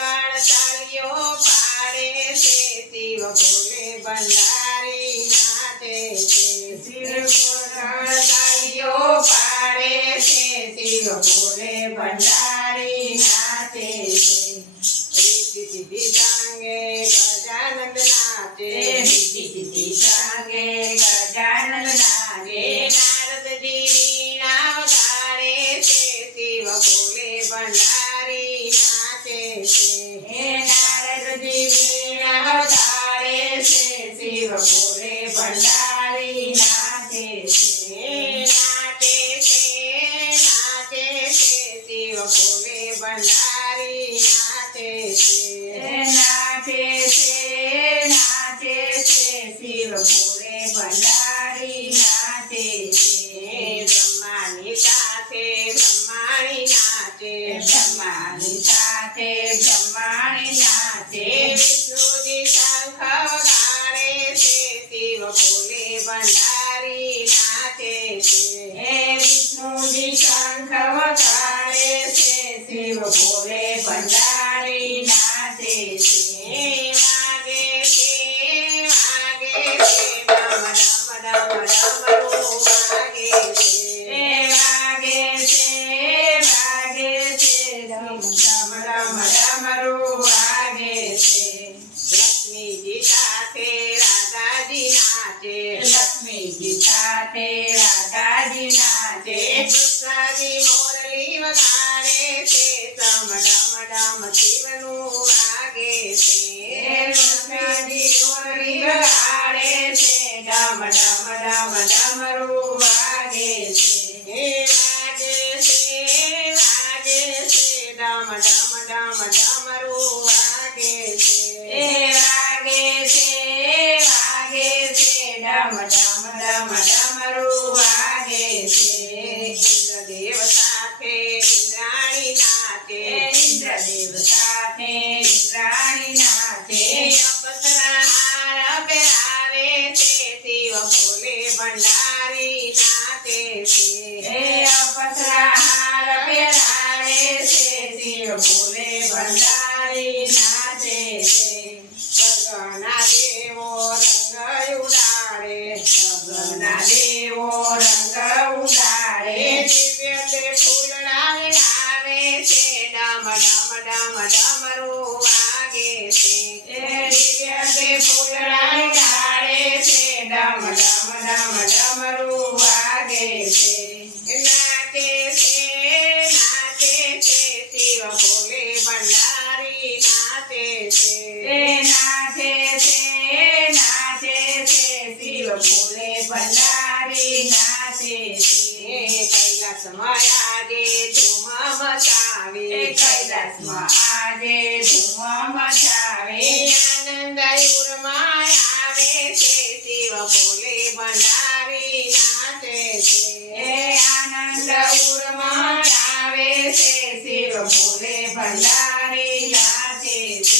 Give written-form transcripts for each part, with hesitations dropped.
ગણ તાળીઓ પાડે છે શિવ ભોલે ભંડારી નાચે છે શિવ ગણ તાળીઓ પાડે છે શિવ ભોલે ભંડારી નાચે છે રીતિ સિદ્ધિ સાંગે ગજાનંદ નાચે રીતિ સિદ્ધિ સાંગે ગજાનંદ નાચે નારદજી ના ઉતારે છે શિવ ભોલે ભંડારી નાચે છે નારદજી વીણા ઉતારે છે શિવ ભોલે ભંડારી નાચે છે નાચે છે શિવ ભોલે ભંડારી નાચે છે નાચે છે શિવ ભોલે ભંડારી નાચે છે બ્રહ્માની સાથે બ્રહ્માણી નાચે બ્રહ્માની સાથે બ્રહ્માણી નાચે વિષ્ણુજી શંખ વગાડે છે શિવ ભોલે ભંડારી નાચે છે વિષ્ણુજી શંખ વગાડે છે શિવ ભોલે ભંડારી નાચે છે વાગે છે ડમ ડમ ડમ ડમરૂ વાગે છે ડમ ડમ ડમરૂ વાગે છે લક્ષ્મીજી સાથે રાધાજી નાચે લક્ષ્મીજી સાથે રાધાજી નાચે કૃષ્ણજી મોરલી વગાડે છે ડમ ડમ ડમ શિવનું વાગે છે કૃષ્ણજી મોરલી વગાડે છે ડમ ડમ ડમ ડમરૂ વાગે છે વાગે છે ડમ ડમ ડમ ડમરૂ વાગે છે વાગે છે ડમ ડમ ડમ ડમરૂ વાગે છે ઇન્દ્રદેવ સાથે ઇન્દ્રાણી નાચે ઇન્દ્રદેવ સાથે ઇન્દ્રાણી નાચે અપ્સરા હાર પહેરાવે છે શિવ ભોલે ભંડારી નાચે છે અપ્સરા હાર પહેરાવે છે શિવ ભોલે ભંડારી નાચે છે ગગના દેવો રંગ ઉડાડે ગગના દેવો રંગ ઉડાડે દિવ્ય તે ફૂલડા આવે છે ડમ ડમ ડમ ડમરૂ વાગે છે દિવ્ય તે ફૂલડા આવે છે ડમ ડમ ડમ ડમરૂ વાગે છે નાચે છે શિવ ભોલે ભંડારી નાચે છે નાચે છે શિવ ભોલે ભંડારી નાચે છે કૈલાસમાં આજે ધૂમ મચાવે કૈલાસમાં આજે ધૂમ મચાવે આનંદ ઉરમાં આવે છે શિવ ભોલે ભંડારી નાચે છે આનંદ ઉરમાં આવે છે શિવ ભોલે ભંડારી નાચે છે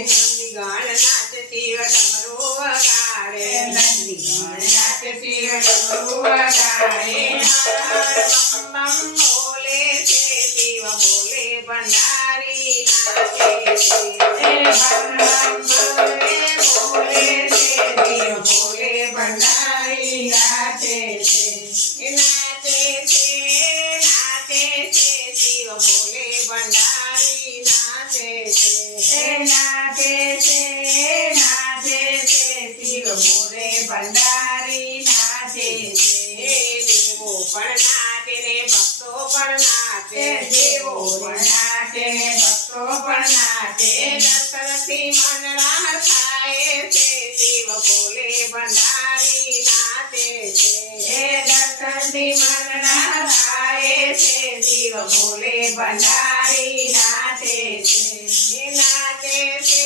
નંદીગણ નાચે શિવ ડમરૂ વગાડે નંદીગણ નાચે શિવ ડમરૂ વગાડે હર હર બમ બમ બોલે છે શિવ ભોલે ભંડારી નાચે છે બમ બમ બોલે છે શિવ ભોલે ભંડારી નાચે છે નાચે છે શિવ ભોલે ભંડારી નાચે છે નાચે છે શિવ ભોલે ભંડારી નાચે છે દેવો પણ નાચે ને ભક્તો પણ નાચે દેવો પણ નાચે ને ભક્તો પણ નાચે દર્શનથી મન રામ થાય છે શિવ ભોલે ભંડારી નાચે છે દર્શનથી મન રામ થાય છે શિવ ભોલે ભંડારી નાચે છે નાચે છે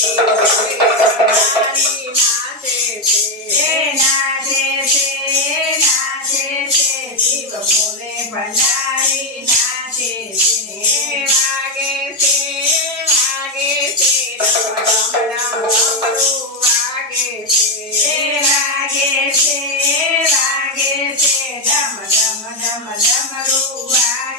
શિવ ભોલે ભંડારી નાચે છે નાચે છે શિવ ભોલે ભંડારી નાચે છે વાગે છે ડમ ડમ ડમરૂ વાગે છે વાગે છે ડમ ડમ ડમ ડમરૂ વાગે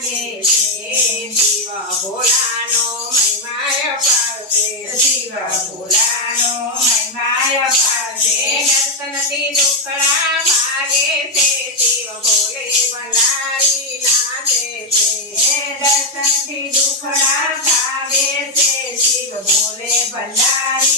ભોલાનો મહિમાય અપાર છે. શિવ ભોલાનો મહિમાય અપાર છે. દર્શનથી દુખડા ભાગે છે. શિવ ભોલે ભંડારી નાચે છે. દર્શનથી દુખડા ભાગે છે. શિવ ભોલે ભંડારી